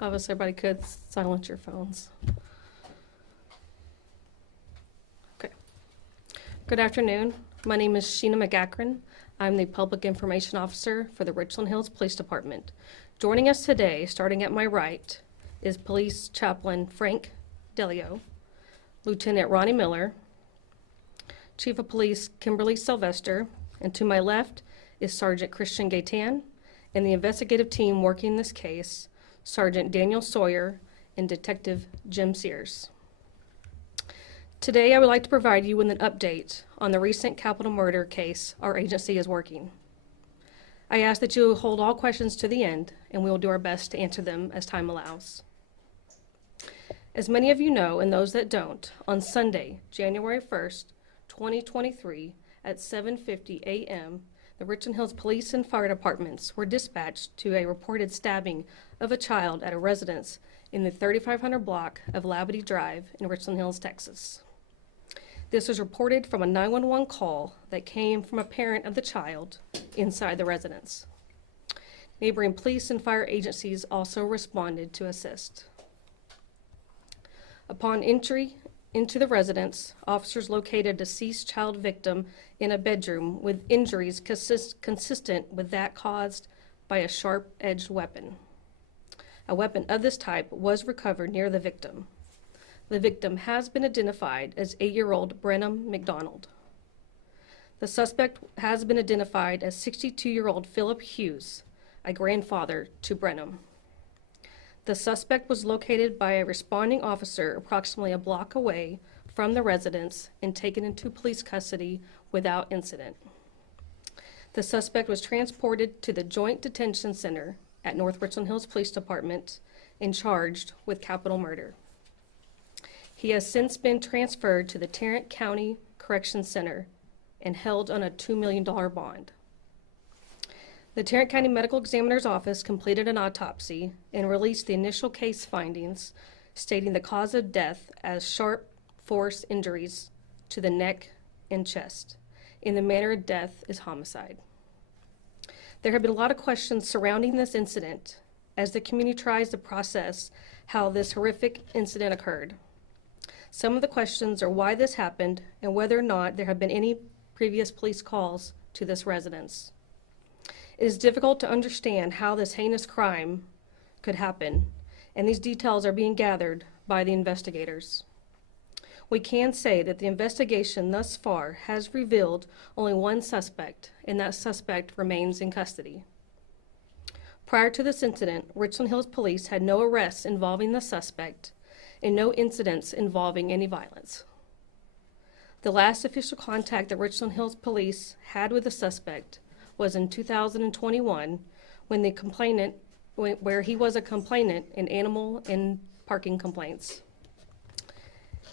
Obviously, everybody could silence your phones. Okay. Good afternoon. My name is Sheena McGackran. I'm the Public Information Officer for the Richland Hills Police Department. Joining us today, starting at my right, is Police Chaplain Frank Delio, Lieutenant Ronnie Miller, Chief of Police Kimberly Sylvester, and to my left is Sergeant Christian Gaitan, and the investigative team working this case, Sergeant Daniel Sawyer and Detective Jim Sears. Today, I would like to provide you with an update on the recent capital murder case our agency is working. I ask that you hold all questions to the end, and we will do our best to answer them as time allows. As many of you know, and those that don't, on Sunday, January 1st, 2023, at 7:50 a.m., the Richland Hills Police and Fire Departments were dispatched to a reported stabbing of a child at a residence in the 3500 block of Labadee Drive in Richland Hills, Texas. This was reported from a 911 call that came from a parent of the child inside the residence. Neighboring police and fire agencies also responded to assist. Upon entry into the residence, officers located a deceased child victim in a bedroom with injuries consistent with that caused by a sharp-edged weapon. A weapon of this type was recovered near the victim. The victim has been identified as 8-year-old Brenym McDonald. The suspect has been identified as 62-year-old Phillip Hughes, a grandfather to Brenym. The suspect was located by a responding officer approximately a block away from the residence and taken into police custody without incident. The suspect was transported to the Joint Detention Center at North Richland Hills Police Department and charged with capital murder. He has since been transferred to the Tarrant County Correction Center and held on a $2 million bond. The Tarrant County Medical Examiner's Office completed an autopsy and released the initial case findings, stating the cause of death as sharp force injuries to the neck and chest. In the manner of death is homicide. There have been a lot of questions surrounding this incident as the community tries to process how this horrific incident occurred. Some of the questions are why this happened and whether or not there have been any previous police calls to this residence. It is difficult to understand how this heinous crime could happen, and these details are being gathered by the investigators. We can say that the investigation thus far has revealed only one suspect, and that suspect remains in custody. Prior to this incident, Richland Hills Police had no arrests involving the suspect and no incidents involving any violence. The last official contact that Richland Hills Police had with the suspect was in 2021 when the complainant, where he was a complainant in animal and parking complaints.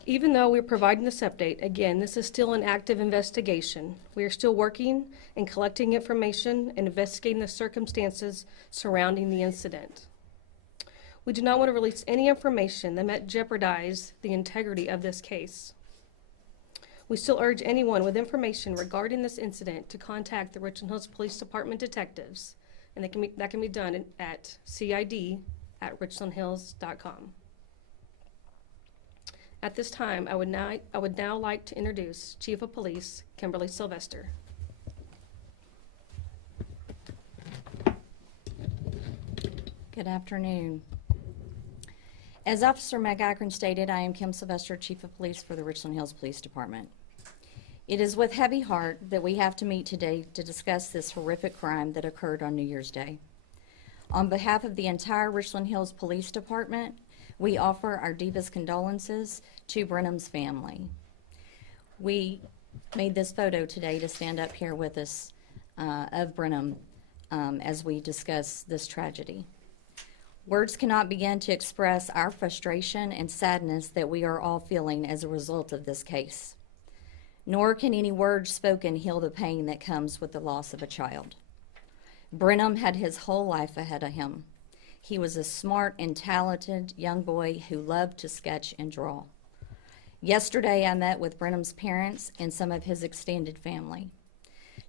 Even though we're providing this update, again, this is still an active investigation. We are still working and collecting information and investigating the circumstances surrounding the incident. We do not want to release any information that might jeopardize the integrity of this case. We still urge anyone with information regarding this incident to contact the Richland Hills Police Department detectives, and that can be done at cid@richlandhills.com. At this time, I would now like to introduce Chief of Police Kimberly Sylvester. Good afternoon. As Officer McGackran stated, I am Kim Sylvester, Chief of Police for the Richland Hills Police Department. It is with heavy heart that we have to meet today to discuss this horrific crime that occurred on New Year's Day. On behalf of the entire Richland Hills Police Department, we offer our deepest condolences to Brenham's family. We made this photo today to stand up here with us of Brenym as we discuss this tragedy. Words cannot begin to express our frustration and sadness that we are all feeling as a result of this case. Nor can any words spoken heal the pain that comes with the loss of a child. Brenym had his whole life ahead of him. He was a smart and talented young boy who loved to sketch and draw. Yesterday, I met with Brenham's parents and some of his extended family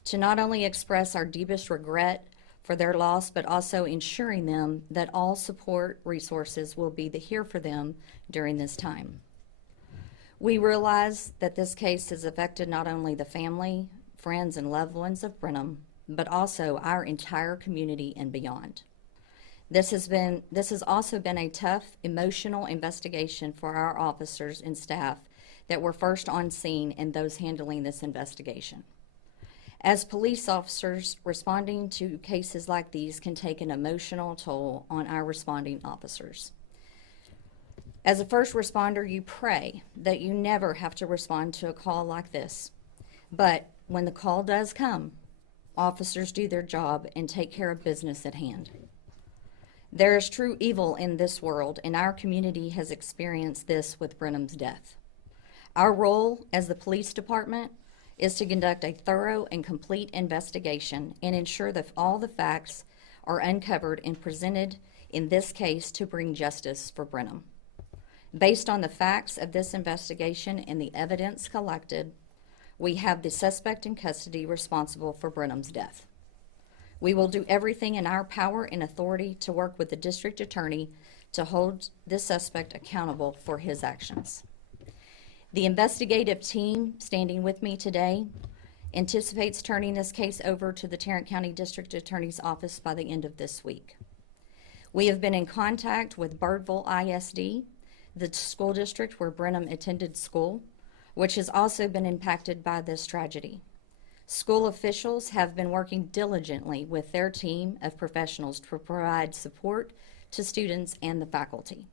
to not only express our deepest regret for their loss, but also ensuring them that all support resources will be here for them during this time. We realize that this case has affected not only the family, friends, and loved ones of Brenem, but also our entire community and beyond. This has also been a tough, emotional investigation for our officers and staff that were first on scene and those handling this investigation. As police officers, responding to cases like these can take an emotional toll on our responding officers. As a first responder, you pray that you never have to respond to a call like this. But when the call does come, officers do their job and take care of business at hand. There is true evil in this world, and our community has experienced this with Brenem's death. Our role as the police department is to conduct a thorough and complete investigation and ensure that all the facts are uncovered and presented in this case to bring justice for Brenem. Based on the facts of this investigation and the evidence collected, we have the suspect in custody responsible for Brenem's death. We will do everything in our power and authority to work with the district attorney to hold this suspect accountable for his actions. The investigative team standing with me today anticipates turning this case over to the Tarrant County District Attorney's Office by the end of this week. We have been in contact with Birdville ISD, the school district where Brenem attended school, which has also been impacted by this tragedy. School officials have been working diligently with their team of professionals to provide support to students and the faculty.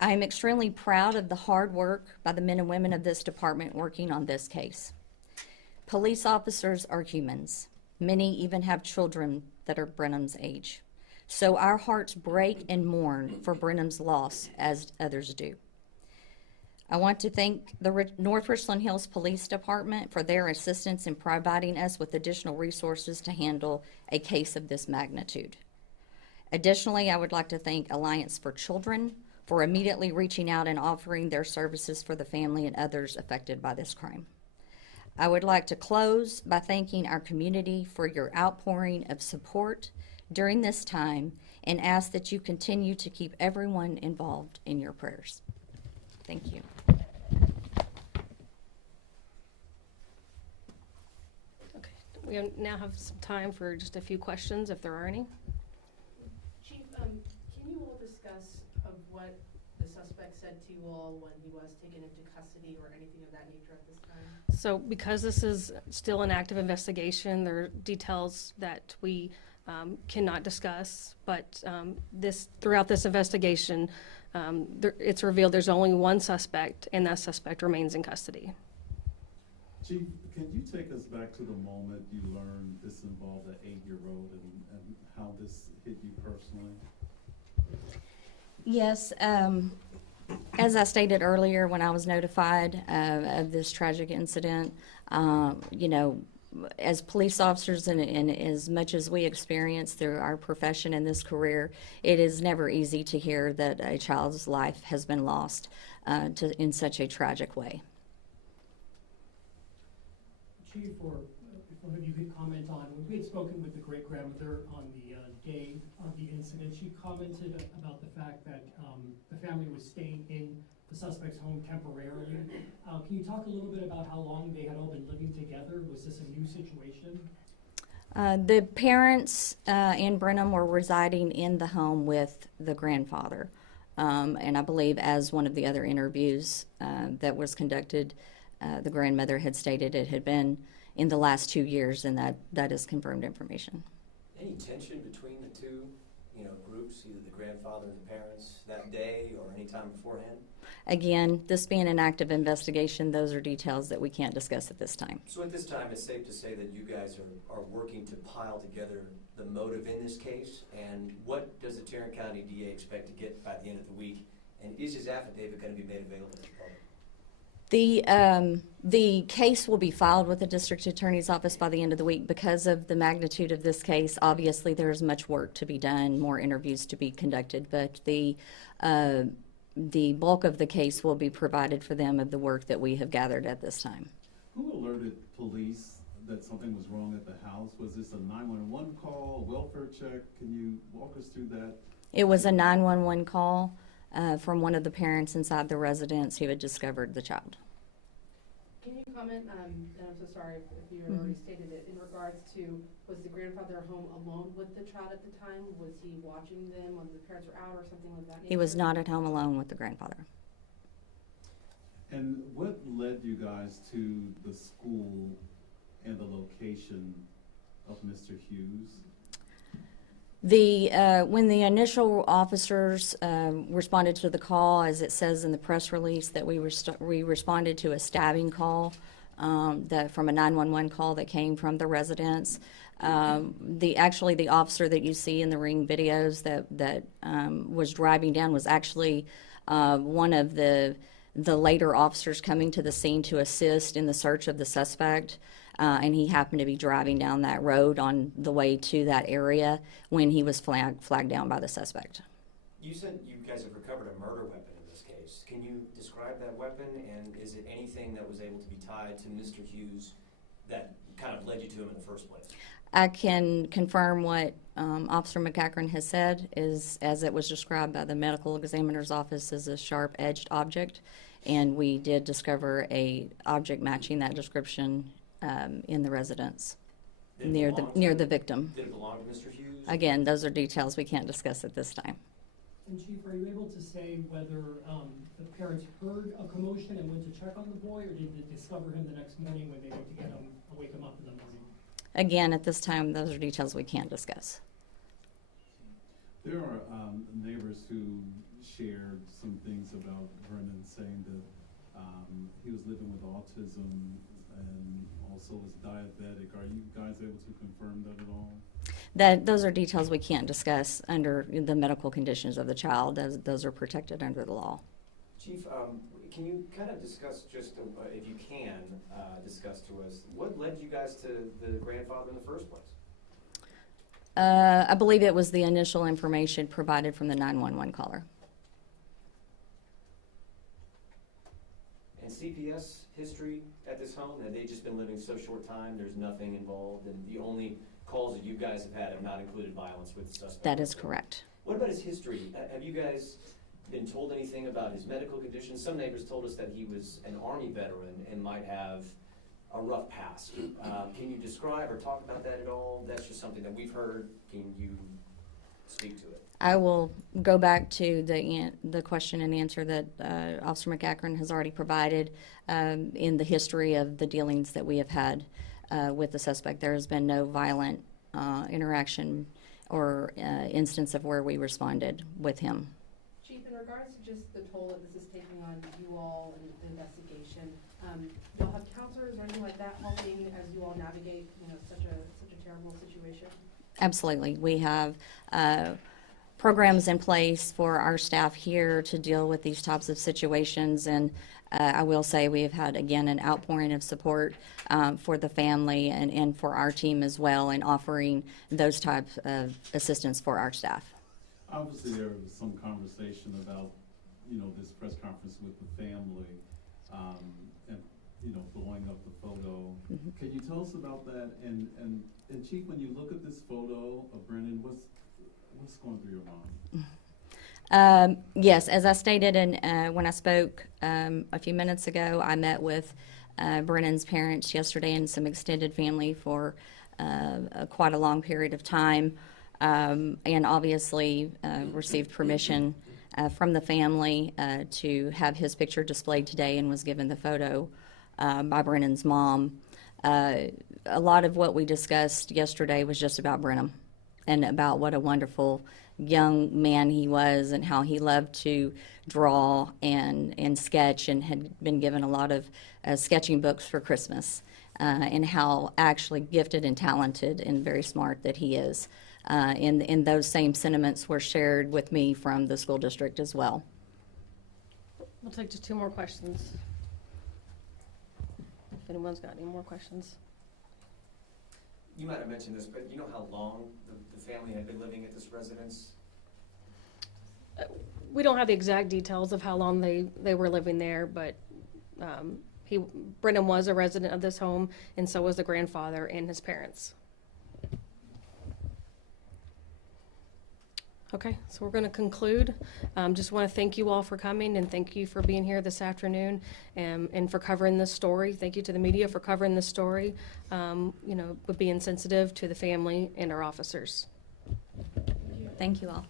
I am extremely proud of the hard work by the men and women of this department working on this case. Police officers are humans. Many even have children that are Brenem's age. So our hearts break and mourn for Brenem's loss as others do. I want to thank the North Richland Hills Police Department for their assistance in providing us with additional resources to handle a case of this magnitude. Additionally, I would like to thank Alliance for Children for immediately reaching out and offering their services for the family and others affected by this crime. I would like to close by thanking our community for your outpouring of support during this time and ask that you continue to keep everyone involved in your prayers. Thank you. Okay, we now have some time for just a few questions, if there are any. Chief, can you all discuss of what the suspect said to you all when he was taken into custody or anything of that nature at this time? So because this is still an active investigation, there are details that we cannot discuss, but throughout this investigation, it's revealed there's only one suspect, and that suspect remains in custody. Chief, can you take us back to the moment you learned this involved an 8-year-old and how this hit you personally? Yes, as I stated earlier, when I was notified of this tragic incident, as police officers and as much as we experience through our profession and this career, it is never easy to hear that a child's life has been lost in such a tragic way. Chief, or if one of you could comment on, when we had spoken with the great-grandmother on the day of the incident, she commented about the fact that the family was staying in the suspect's home temporarily. Can you talk a little bit about how long they had all been living together? Was this a new situation? The parents in Brenem were residing in the home with the grandfather. And I believe as one of the other interviews that was conducted, the grandmother had stated it had been in the last 2 years, and that is confirmed information. Any tension between the two, groups, either the grandfather and the parents, that day or any time beforehand? Again, this being an active investigation, those are details that we can't discuss at this time. So at this time, it's safe to say that you guys are working to pile together the motive in this case, and what does the Tarrant County DA expect to get by the end of the week, and is his affidavit going to be made available to the public? The case will be filed with the district attorney's office by the end of the week. Because of the magnitude of this case, obviously there's much work to be done, more interviews to be conducted, but the bulk of the case will be provided for them of the work that we have gathered at this time. Who alerted police that something was wrong at the house? Was this a 911 call, welfare check? Can you walk us through that? It was a 911 call from one of the parents inside the residence who had discovered the child. Can you comment, and I'm so sorry if you already stated it, in regards to, was the grandfather home alone with the child at the time? Was he watching them when the parents were out or something like that? He was not at home alone with the grandfather. And what led you guys to the school and the location of Mr. Hughes? When the initial officers responded to the call, as it says in the press release, that we responded to a stabbing call that from a 911 call that came from the residence. Actually, the officer that you see in the ring videos that was driving down was actually one of the later officers coming to the scene to assist in the search of the suspect. And he happened to be driving down that road on the way to that area when he was flagged down by the suspect. You said you guys have recovered a murder weapon in this case. Can you describe that weapon, and is it anything that was able to be tied to Mr. Hughes that kind of led you to him in the first place? I can confirm what Officer McEachern has said, is as it was described by the medical examiner's office as a sharp-edged object, and we did discover a object matching that description in the residence near the victim. Did it belong to Mr. Hughes? Again, those are details we can't discuss at this time. And Chief, are you able to say whether the parents heard a commotion and went to check on the boy, or did they discover him the next morning when they went to get him, wake him up in the morning? Again, at this time, those are details we can't discuss. There are neighbors who shared some things about Brenem, saying that he was living with autism and also was diabetic. Are you guys able to confirm that at all? Those are details we can't discuss under the medical conditions of the child, as those are protected under the law. Chief, can you kind of discuss, just if you can, discuss to us, what led you guys to the grandfather in the first place? I believe it was the initial information provided from the 911 caller. And CPS history at this home, have they just been living so short time, there's nothing involved, and the only calls that you guys have had have not included violence with the suspect? That is correct. What about his history? Have you guys been told anything about his medical conditions? Some neighbors told us that he was an Army veteran and might have a rough past. Can you describe or talk about that at all? That's just something that we've heard. Can you speak to it? I will go back to the question and answer that Officer McEachern has already provided in the history of the dealings that we have had with the suspect. There has been no violent interaction or instance of where we responded with him. Chief, in regards to just the toll that this is taking on you all and the investigation, you'll have counselors or anything like that helping as you all navigate, such a terrible situation? Absolutely. We have programs in place for our staff here to deal with these types of situations, and I will say we have had, again, an outpouring of support for the family and for our team as well, in offering those types of assistance for our staff. Obviously, there was some conversation about, this press conference with the family, and, blowing up the photo. Mm-hmm. Can you tell us about that? And Chief, when you look at this photo of Brenem, what's going through your mind? Yes, as I stated when I spoke a few minutes ago, I met with Brenen's parents yesterday and some extended family for quite a long period of time, and obviously received permission from the family to have his picture displayed today, and was given the photo by Brenen's mom. A lot of what we discussed yesterday was just about Brenem and about what a wonderful young man he was, and how he loved to draw and sketch, and had been given a lot of sketching books for Christmas, and how actually gifted and talented and very smart that he is. And those same sentiments were shared with me from the school district as well. We'll take just 2 more questions. If anyone's got any more questions. You might have mentioned this, but you know how long the family had been living at this residence? We don't have the exact details of how long they were living there, but Brenem was a resident of this home, and so was the grandfather and his parents. Okay, so we're going to conclude. Just want to thank you all for coming, and thank you for being here this afternoon, and for covering this story. Thank you to the media for covering this story, with being sensitive to the family and our officers. Thank you all.